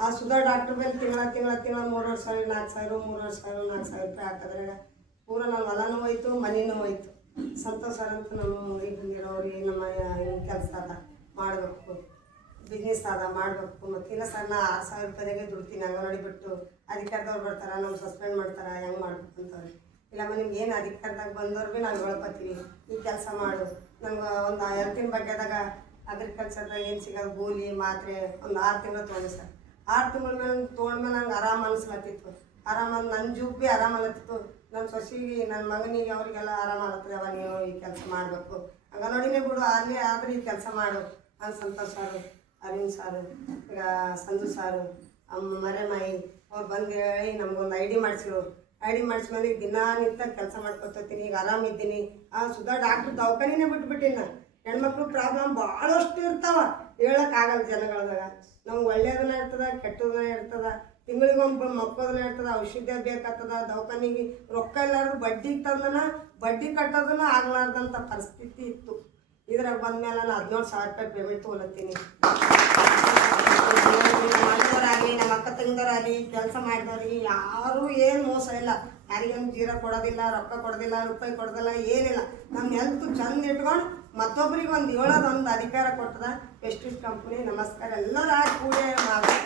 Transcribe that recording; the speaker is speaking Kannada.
ಆ ಸುಧಾ ಡಾಕ್ಟ್ರ್ ಮೇಲೆ ತಿಂಗಳ 3,000 4,000 3,000 4,000 ರೂಪಾಯಿ ಹಾಕಿದ್ರಾಗ ಪೂರ ನಮ್ಮ ಹೊಲನೂ ಹೋಯ್ತು ಮನೆನೂ ಹೋಯ್ತು. ಸಂತೋಷ ಅಂತ ನಮ್ಮ ಊರಿಗೆ ಬಂದಿರೋರಿಗೆ ನಮ್ಮ ಕೆಲಸ ಅದ ಮಾಡಬೇಕು, ಬಿಸ್ನೆಸ್ ಅದ ಮಾಡಬೇಕು. ಮತ್ತು ಇಲ್ಲ ಸರ್ ನಾ 6,000 ರೂಪಾಯಿದಾಗೆ ದುಡ್ತೀನಿ, ಅಂಗನವಾಡಿ ಬಿಟ್ಟು ಅಧಿಕಾರದವ್ರು ಬರ್ತಾರೆ ನಮ್ಮ ಸಸ್ಪೆಂಡ್ ಮಾಡ್ತಾರೆ, ಹೆಂಗೆ ಮಾಡ್ಬೇಕು ಅಂತವ್ರಿ. ಇಲ್ಲಮ್ಮ ನಿಮ್ಗೆ ಏನು ಅಧಿಕಾರದಾಗ ಬಂದವ್ರು ಭೀ ನಾವು ಹೇಳ್ಕೊತೀವಿ, ಈ ಕೆಲಸ ಮಾಡು. ನಂಗೆ ಒಂದು ಹೆಲ್ತಿನ ಬಗ್ಗೆದಾಗ ಅಗ್ರಿಕಲ್ಚರ್ದಾಗ ಏನು ಸಿಗೋದು ಗೋಲಿ ಮಾತ್ರೆ ಒಂದು 6 ತಿಂಗಳು ತೊಗೊಂಡು ಸರ್. 6 ತಿಂಗಳ ಮೇಲೆ ತೊಗೊಂಡ್ಮೇಲೆ ನಂಗೆ ಆರಾಮ ಅನಿಸ್ಲತ್ತಿತ್ತು. ಆರಾಮಂದು ನನ್ನ ಜೀವಕ್ಕೆ ಭೀ ಆರಾಮಲ್ಲತ್ತಿತ್ತು. ನನ್ನ ಸೊಸಿಗೆ ನನ್ನ ಮಗನಿಗೆ ಅವರಿಗೆಲ್ಲ ಆರಾಮಾಗತ್ತದೆ. ಅವ ನೀವು ಈ ಕೆಲಸ ಮಾಡಬೇಕು, ಅಂಗನವಾಡಿನೇ ಬಿಡು ಅಲ್ಲಿ ಆದರೆ ಈ ಕೆಲಸ ಮಾಡು ಅಂತ ಸಂತೋಷ್ ಸಾರು, ಅರವಿಂದ್ ಸಾರು, ಈಗ ಸಂಜು ಸಾರು, ಮರೆಮಾಯಿ ಅವ್ರು ಬಂದು ಹೇಳಿ ನಮ್ಗೊಂದು ಐ ಡಿ ಮಾಡಿಸಿರು. ಐ ಡಿ ಮಾಡಿಸ್ಮೇಲೆ ಈಗ ದಿನನಿತ್ಯ ಕೆಲಸ ಮಾಡ್ಕೊತೀನಿ. ಈಗ ಆರಾಮಿದ್ದೀನಿ. ಸುಧಾ ಡಾಕ್ಟ್ರ್ ದವಾಖಾನಿನೇ ಬಿಟ್ಬಿಟ್ಟಿನಿ ನಾನು. ಹೆಣ್ಮಕ್ಳು ಪ್ರಾಬ್ಲಮ್ ಭಾಳಷ್ಟು ಇರ್ತಾವೆ, ಹೇಳೋಕ್ಕಾಗಲ್ಲ ಜನಗಳದಾಗ. ನಮ್ಗೆ ಒಳ್ಳೆಯದನ್ನ ಇರ್ತದೆ, ಕೆಟ್ಟದನ್ನ ಇರ್ತದೆ. ತಿಂಗಳಿಗೊಬ್ಬ ಮಕ್ಕೋದನ್ನ ಇರ್ತದೆ, ಔಷಧ ಬೇಕಾಗ್ತದ, ದವಾಖಾನಿಗೆ ರೊಕ್ಕ ಎಲ್ಲಾರು ಬಡ್ಡಿಗೆ ತಂದನ ಬಡ್ಡಿ ಕಟ್ಟೋದನ್ನ ಆಗ್ಲಾರ್ದಂಥ ಪರಿಸ್ಥಿತಿ ಇತ್ತು. ಇದ್ರಾಗ ಬಂದಮೇಲೆ ನಾನು 17,000 ರೂಪಾಯಿ ಪೇಮೆಂಟ್ ತೊಗೊಳತ್ತೀನಿ. ಮಾಡಿದವರಾಗಲಿ ನಮ್ಮ ಅಕ್ಕ ತಂಗಿದವರಾಗಲಿ ಕೆಲಸ ಮಾಡಿದವ್ರಿಗೆ ಯಾರೂ ಏನು ಮೋಸ ಇಲ್ಲ. ಯಾರಿಗೇನು ಜೀರೋ ಕೊಡೋದಿಲ್ಲ, ರೊಕ್ಕ ಕೊಡೋದಿಲ್ಲ, ರೂಪಾಯಿ ಕೊಡೋದಿಲ್ಲ, ಏನಿಲ್ಲ. ನಮ್ಮ ಹೆಲ್ತ್ ಚಂದ ಇಟ್ಕೊಂಡು ಮತ್ತೊಬ್ಬರಿಗೆ ಒಂದು ಹೇಳೋದೊಂದು ಅಧಿಕಾರ ಕೊಟ್ಟದ ಪ್ರೆಸ್ಟೀಜ್ ಕಂಪ್ನಿ. ನಮಸ್ಕಾರ ಎಲ್ಲರೂ ಕೂಡೇ ಮಾಡಿ